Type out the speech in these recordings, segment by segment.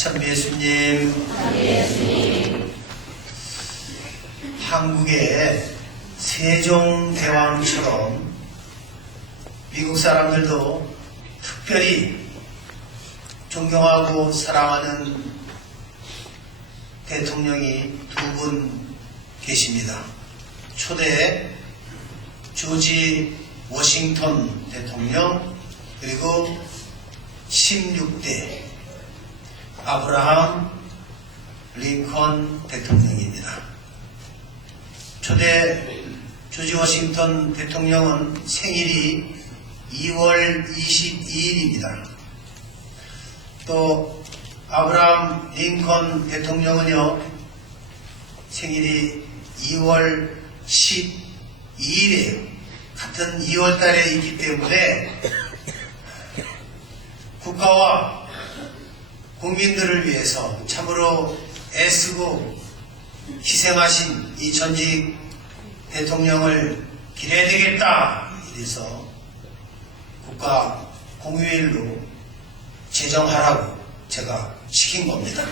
참 예수님, 한국의 세종대왕처럼 미국 사람들도 특별히 존경하고 사랑하는 대통령이 두 분 계십니다. 초대 조지 워싱턴 대통령, 그리고 16대 아브라함 링컨 대통령입니다. 초대 조지 워싱턴 대통령은 생일이 2월 22일입니다. 또 아브라함 링컨 대통령은요, 생일이 2월 12일이에요. 같은 2월 달에 있기 때문에 국가와 국민들을 위해서 참으로 애쓰고 희생하신 이 전직 대통령을 기려야 되겠다, 이래서 국가 공휴일로 제정하라고 제가 시킨 겁니다.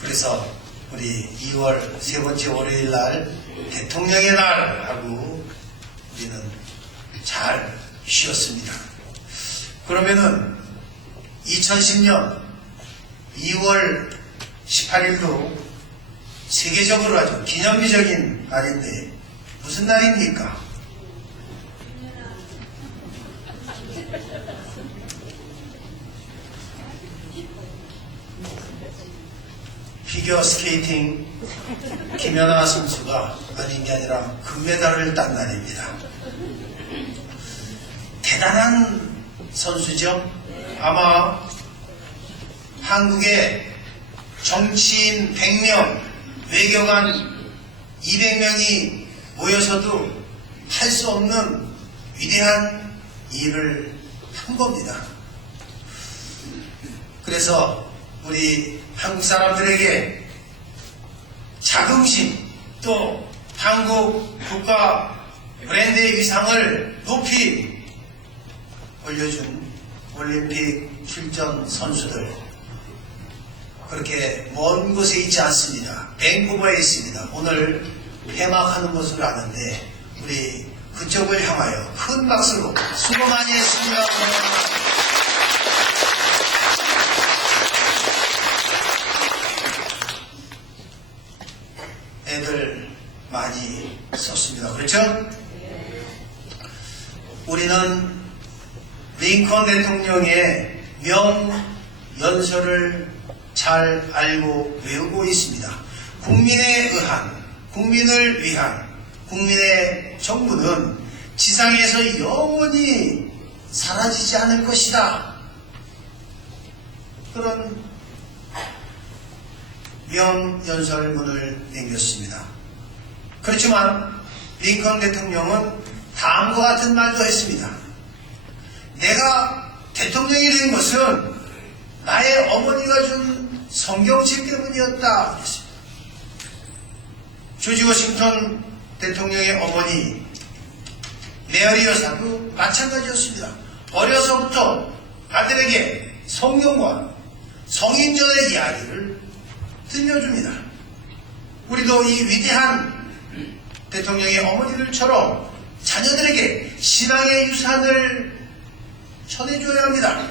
그래서 우리 2월 세 번째 월요일 날 대통령의 날 하고 우리는 잘 쉬었습니다. 그러면은 2010년 2월 18일도 세계적으로 아주 기념비적인 날인데 무슨 날입니까? 피겨 스케이팅 김연아 선수가 아닌 게 아니라 금메달을 딴 날입니다. 대단한 선수죠. 아마 한국의 정치인 100명, 외교관 200명이 모여서도 할 수 없는 위대한 일을 한 겁니다. 그래서 우리 한국 사람들에게 자긍심, 또 한국 국가 브랜드의 위상을 높이 올려준 올림픽 출전 선수들, 그렇게 먼 곳에 있지 않습니다. 밴쿠버에 있습니다. 오늘 폐막하는 것으로 아는데 우리 그쪽을 향하여 큰 박수로 수고 많이 했습니다. 애들 많이 썼습니다. 그렇죠? 우리는 링컨 대통령의 명연설을 잘 알고 외우고 있습니다. 국민에 의한, 국민을 위한 국민의 정부는 지상에서 영원히 사라지지 않을 것이다. 그런 명연설문을 남겼습니다. 그렇지만 링컨 대통령은 다음과 같은 말도 했습니다. 내가 대통령이 된 것은 나의 어머니가 준 성경책 때문이었다 그랬습니다. 조지 워싱턴 대통령의 어머니 메어리 여사도 마찬가지였습니다. 어려서부터 아들에게 성경과 성인전의 이야기를 들려줍니다. 우리도 이 위대한 대통령의 어머니들처럼 자녀들에게 신앙의 유산을 전해줘야 합니다.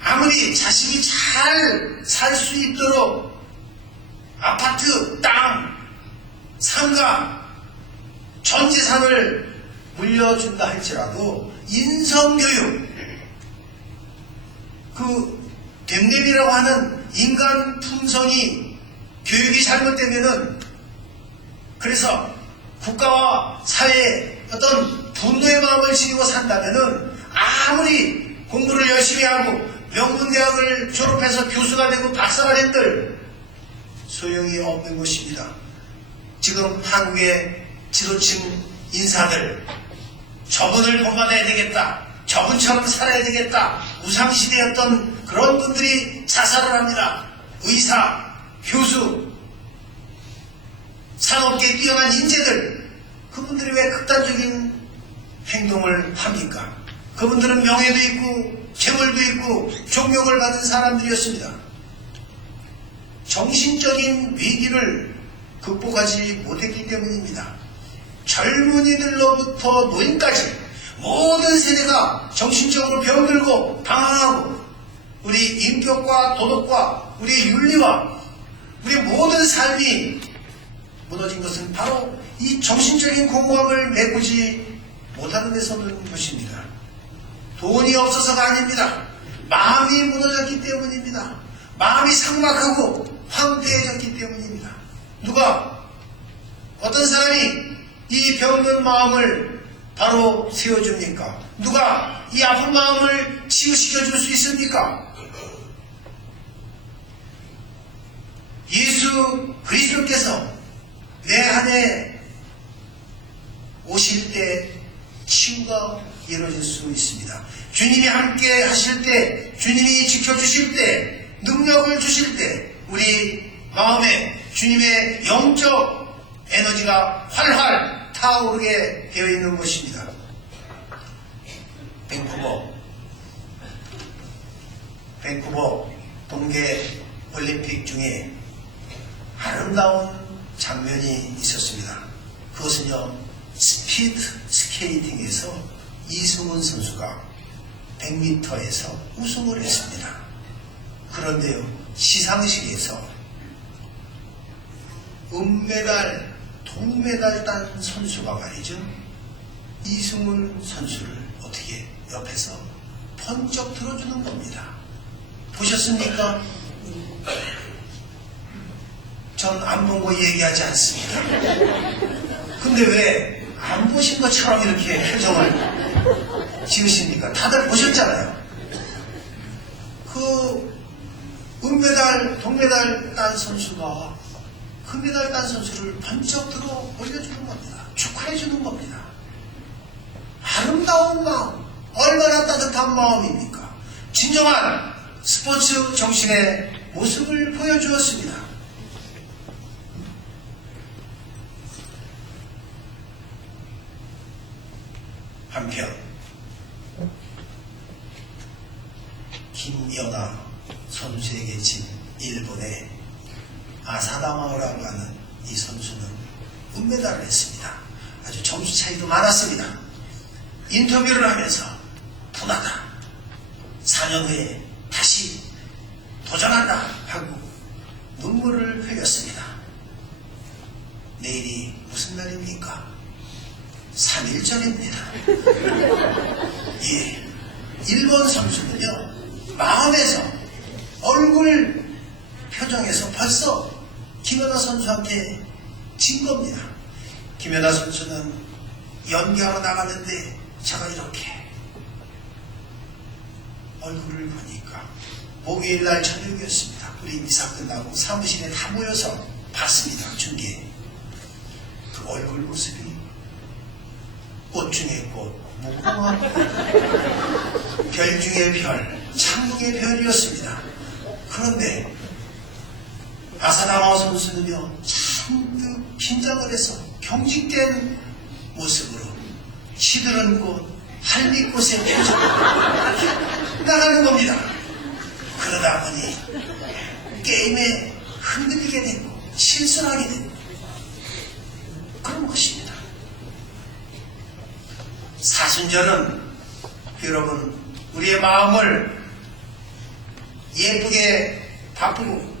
아무리 자식이 잘 살 수 있도록 아파트, 땅, 상가, 전 재산을 물려준다 할지라도 인성교육, 그 됨됨이라고 하는 인간 품성이 교육이 잘못되면은, 그래서 국가와 사회에 어떤 분노의 마음을 지니고 산다면은 아무리 공부를 열심히 하고 명문대학을 졸업해서 교수가 되고 박사가 된들 소용이 없는 것입니다. 지금 한국의 지도층 인사들, 저분을 본받아야 되겠다, 저분처럼 살아야 되겠다, 우상시대였던 그런 분들이 자살을 합니다. 의사, 교수, 산업계에 뛰어난 인재들, 그분들이 왜 극단적인 행동을 합니까? 그분들은 명예도 있고 재물도 있고 존경을 받은 사람들이었습니다. 정신적인 위기를 극복하지 못했기 때문입니다. 젊은이들로부터 노인까지 모든 세대가 정신적으로 병들고 방황하고 우리 인격과 도덕과 우리의 윤리와 우리 모든 삶이 무너진 것은 바로 이 정신적인 공허함을 메꾸지 못하는 데서 오는 것입니다. 돈이 없어서가 아닙니다. 마음이 무너졌기 때문입니다. 마음이 삭막하고 황폐해졌기 때문입니다. 누가 어떤 사람이 이 병든 마음을 바로 세워줍니까? 누가 이 아픈 마음을 치유시켜 줄 수 있습니까? 예수 그리스도께서 내 안에 오실 때 치유가 이루어질 수 있습니다. 주님이 함께 하실 때, 주님이 지켜주실 때, 능력을 주실 때 우리 마음에 주님의 영적 에너지가 활활 타오르게 되어 있는 것입니다. 밴쿠버 동계 올림픽 중에 아름다운 장면이 있었습니다. 그것은요, 스피드 스케이팅에서 이승훈 선수가 100m에서 우승을 했습니다. 그런데요, 시상식에서 은메달, 동메달 딴 선수가 말이죠, 이승훈 선수를 어떻게 옆에서 번쩍 들어주는 겁니다. 보셨습니까? 전 안 본 거 얘기하지 않습니다. 근데 왜 안 보신 것처럼 이렇게 표정을 지으십니까? 다들 보셨잖아요. 그 은메달, 동메달 딴 선수가 금메달 딴 선수를 번쩍 들어 올려주는 겁니다. 축하해주는 겁니다. 아름다운 마음, 얼마나 따뜻한 마음입니까? 진정한 스포츠 정신의 모습을 보여주었습니다. 한편 김연아 선수에게 진 일본의 아사다마오라고 하는 이 선수는 은메달을 했습니다. 아주 점수 차이도 많았습니다. 인터뷰를 하면서 분하다, 4년 후에 다시 도전한다 하고 눈물을 흘렸습니다. 내일이 무슨 날입니까? 3.1절입니다. 예, 일본 선수는요, 마음에서, 얼굴 표정에서 벌써 김연아 선수한테 진 겁니다. 김연아 선수는 연기하러 나갔는데 제가 이렇게 얼굴을 보니까 목요일날 저녁이었습니다. 우리 미사 끝나고 사무실에 다 모여서 봤습니다. 중계. 그 얼굴 모습이 꽃 중에 꽃, 무궁화 별 중에 별, 창중의 별이었습니다. 그런데 아사다마오 선수는요, 잔뜩 긴장을 해서 경직된 모습으로 시들은 꽃, 할미꽃의 표정으로 나가는 겁니다. 그러다 보니 게임에 흔들리게 되고 실수하게 되고 그런 것입니다. 사순절은 여러분, 우리의 마음을 예쁘게 바꾸고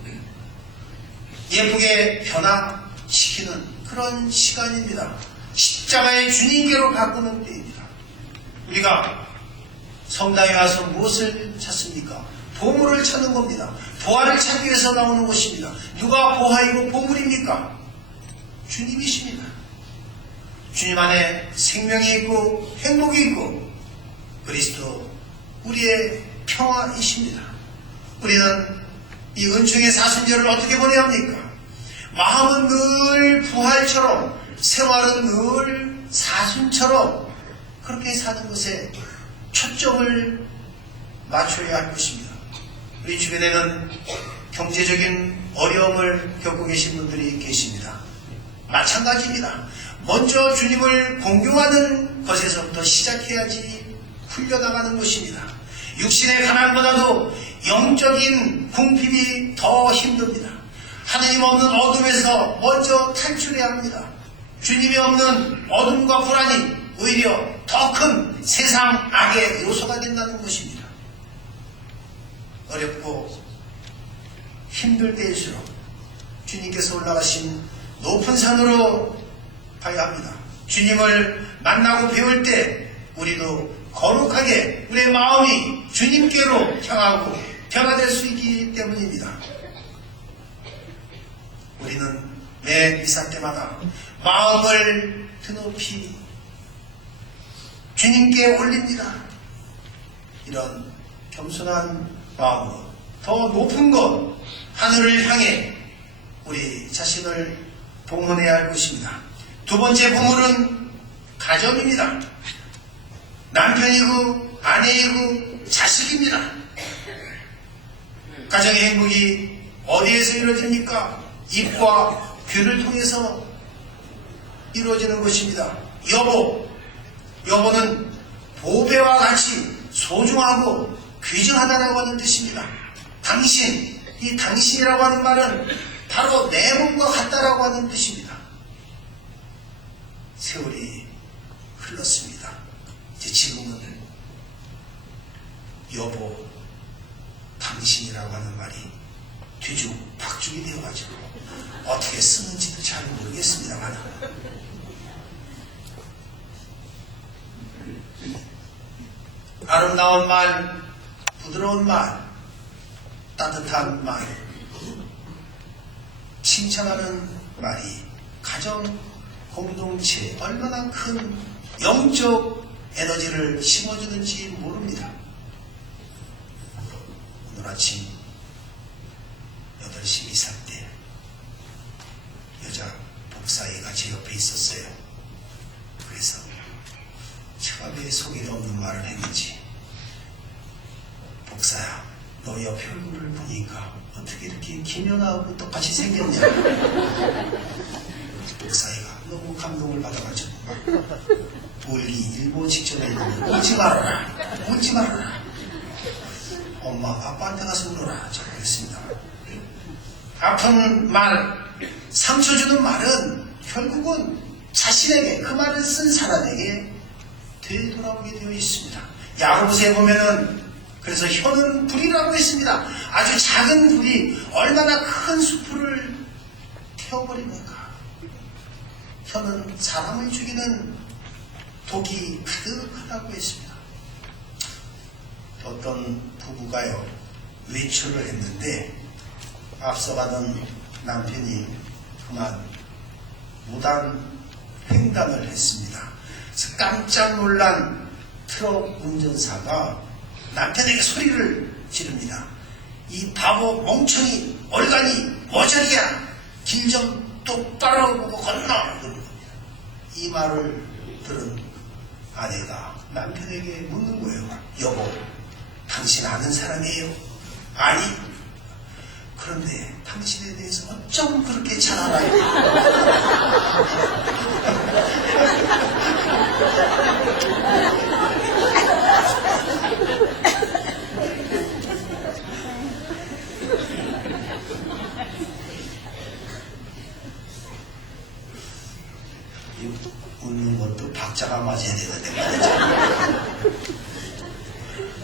예쁘게 변화시키는 그런 시간입니다. 십자가의 주님께로 바꾸는 때입니다. 우리가 성당에 와서 무엇을 찾습니까? 보물을 찾는 겁니다. 보화를 찾기 위해서 나오는 것입니다. 누가 보화이고 보물입니까? 주님이십니다. 주님 안에 생명이 있고 행복이 있고 그리스도 우리의 평화이십니다. 우리는 이 은총의 사순절을 어떻게 보내야 합니까? 마음은 늘 부활처럼, 생활은 늘 사순처럼 그렇게 사는 것에 초점을 맞춰야 할 것입니다. 우리 주변에는 경제적인 어려움을 겪고 계신 분들이 계십니다. 마찬가지입니다. 먼저 주님을 공경하는 것에서부터 시작해야지 풀려나가는 것입니다. 육신의 가난보다도 영적인 궁핍이 더 힘듭니다. 하느님 없는 어둠에서 먼저 탈출해야 합니다. 주님이 없는 어둠과 불안이 오히려 더 큰 세상 악의 요소가 된다는 것입니다. 어렵고 힘들 때일수록 주님께서 올라가신 높은 산으로 가야 합니다. 주님을 만나고 배울 때 우리도 거룩하게 우리의 마음이 주님께로 향하고 변화될 수 있기 때문입니다. 우리는 매 미사 때마다 마음을 드높이 주님께 올립니다. 이런 겸손한 마음으로 더 높은 것 하늘을 향해 우리 자신을 동원해야 할 것입니다. 두 번째 보물은 가정입니다. 남편이고 아내이고 자식입니다. 가정의 행복이 어디에서 이루어집니까? 입과 귀를 통해서 이루어지는 것입니다. 여보는 보배와 같이 소중하고 귀중하다라고 하는 뜻입니다. 당신, 이 당신이라고 하는 말은 바로 내 몸과 같다라고 하는 뜻입니다. 세월이 흘렀습니다. 이제 지금은 여보, 당신이라고 하는 말이 뒤죽박죽이 되어가지고 어떻게 쓰는지도 잘 모르겠습니다만 아름다운 말, 부드러운 말, 따뜻한 말, 칭찬하는 말이 가정 공동체에 얼마나 큰 영적 에너지를 심어주는지 모릅니다. 오늘 아침 8시 이상 때 여자 복사이가 제 옆에 있었어요. 그래서 제가 왜 속에 없는 말을 했는지, 복사야, 너 옆에 얼굴을 보니까 어떻게 이렇게 김연아하고 똑같이 생겼냐. 복사이가 너무 감동을 받아가지고 울기 일보 직전에 있는데 울지 말아라. 엄마 아빠한테 가서 울어라. 자, 그랬습니다. 아픈 말, 상처 주는 말은 결국은 자신에게, 그 말을 쓴 사람에게 되돌아오게 되어 있습니다. 야고보서에 보면은 그래서 혀는 불이라고 했습니다. 아주 작은 불이 얼마나 큰 숲을 태워버립니까? 혀는 사람을 죽이는 독이 가득하다고 했습니다. 어떤 부부가요, 외출을 했는데 앞서가던 남편이 그만 무단 횡단을 했습니다. 그래서 깜짝 놀란 트럭 운전사가 남편에게 소리를 지릅니다. 이 바보 멍청이 얼간이 뭐저리야, 길 좀 똑바로 보고 건너, 그러는 겁니다. 이 말을 들은 아내가 남편에게 묻는 거예요. 여보, 당신 아는 사람이에요? 아니. 그런데 당신에 대해서 어쩜 그렇게 잘 알아요? 웃는 것도 박자가 맞아야 되는데 말이죠.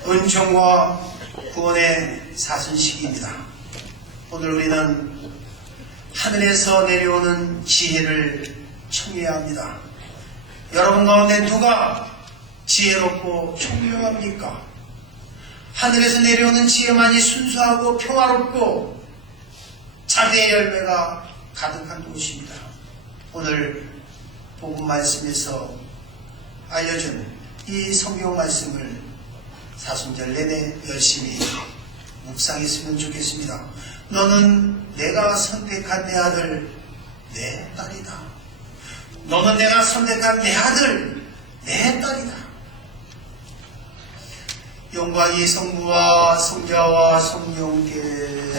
은총과 구원의 사순식입니다. 오늘 우리는 하늘에서 내려오는 지혜를 청해야 합니다. 여러분 가운데 누가 지혜롭고 총명합니까? 하늘에서 내려오는 지혜만이 순수하고 평화롭고 자비의 열매가 가득한 곳입니다. 오늘 복음 말씀에서 알려준 이 성경 말씀을 사순절 내내 열심히 묵상했으면 좋겠습니다. 너는 내가 선택한 내 아들, 내 딸이다. 너는 내가 선택한 내 아들, 내 딸이다. 영광이 성부와 성자와 성령께